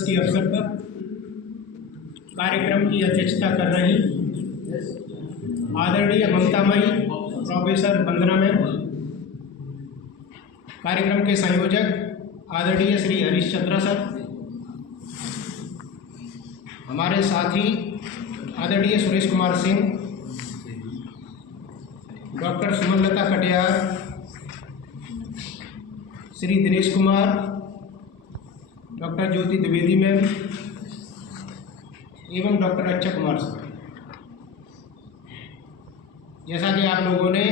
के अवसर पर कार्यक्रम की अध्यक्षता कर रही आदरणीय ममतामयी प्रोफेसर वंदना मैम, कार्यक्रम के संयोजक आदरणीय श्री हरीश चंद्रा सर, हमारे साथी आदरणीय सुरेश कुमार सिंह, डॉक्टर सुमनलता कटियार, श्री दिनेश कुमार, डॉक्टर ज्योति द्विवेदी मैम एवं डॉक्टर अच्छा कुमार सर। जैसा कि आप लोगों ने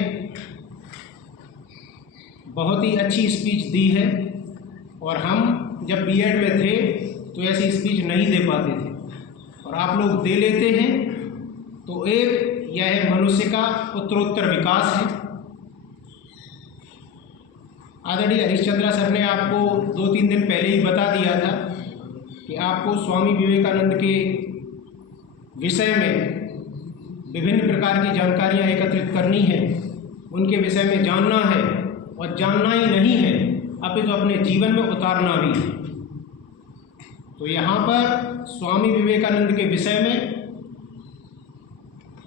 बहुत ही अच्छी स्पीच दी है और हम जब बीएड में थे तो ऐसी स्पीच नहीं दे पाते थे और आप लोग दे लेते हैं, तो एक यह मनुष्य का उत्तरोत्तर विकास है। आदरणीय हरीशचंद्रा सर ने आपको 2-3 दिन पहले ही बता दिया था कि आपको स्वामी विवेकानंद के विषय में विभिन्न प्रकार की जानकारियाँ एकत्रित करनी है, उनके विषय में जानना है और जानना ही नहीं है अभी तो अपने जीवन में उतारना भी है। तो यहाँ पर स्वामी विवेकानंद के विषय में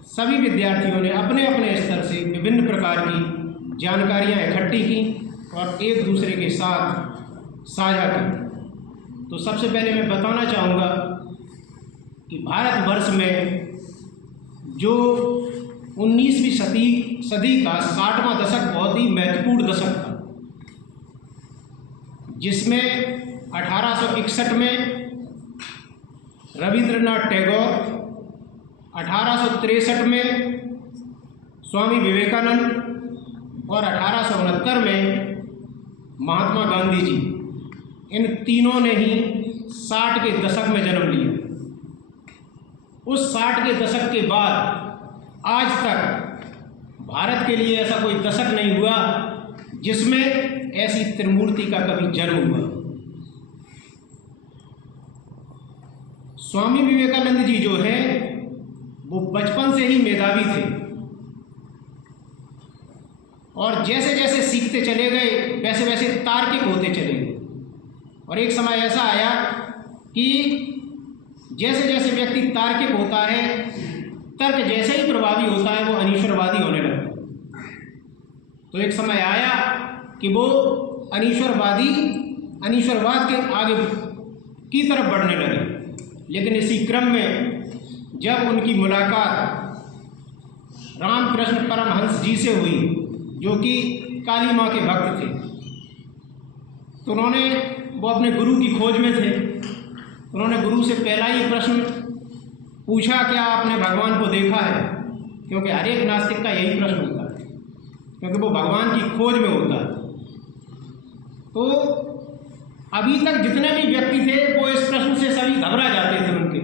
सभी विद्यार्थियों ने अपने अपने स्तर से विभिन्न प्रकार की जानकारियाँ इकट्ठी की और एक दूसरे के साथ साझा की। तो सबसे पहले मैं बताना चाहूँगा कि भारतवर्ष में जो 19वीं सदी का 60वां दशक बहुत ही महत्वपूर्ण दशक था, जिसमें 1861 में रविंद्रनाथ टैगोर, 1863 में स्वामी विवेकानंद और 1869 में महात्मा गांधी जी, इन तीनों ने ही 60 के दशक में जन्म लिया। उस 60 के दशक के बाद आज तक भारत के लिए ऐसा कोई दशक नहीं हुआ जिसमें ऐसी त्रिमूर्ति का कभी जन्म हुआ। स्वामी विवेकानंद जी जो है वो बचपन से ही मेधावी थे और जैसे जैसे सीखते चले गए वैसे वैसे तार्किक होते चले गए और एक समय ऐसा आया कि जैसे जैसे व्यक्ति तार्किक होता है, तर्क जैसे ही प्रभावी होता है, वो अनीश्वरवादी होने लगता है। तो एक समय आया कि वो अनीश्वरवाद के आगे की तरफ बढ़ने लगे। लेकिन इसी क्रम में जब उनकी मुलाकात रामकृष्ण परमहंस जी से हुई, जो कि काली माँ के भक्त थे, तो वो अपने गुरु की खोज में थे। उन्होंने गुरु से पहला ही प्रश्न पूछा, क्या आपने भगवान को देखा है? क्योंकि हर एक नास्तिक का यही प्रश्न होता है, क्योंकि वो भगवान की खोज में होता है। तो अभी तक जितने भी व्यक्ति थे वो इस प्रश्न से सभी घबरा जाते थे उनके,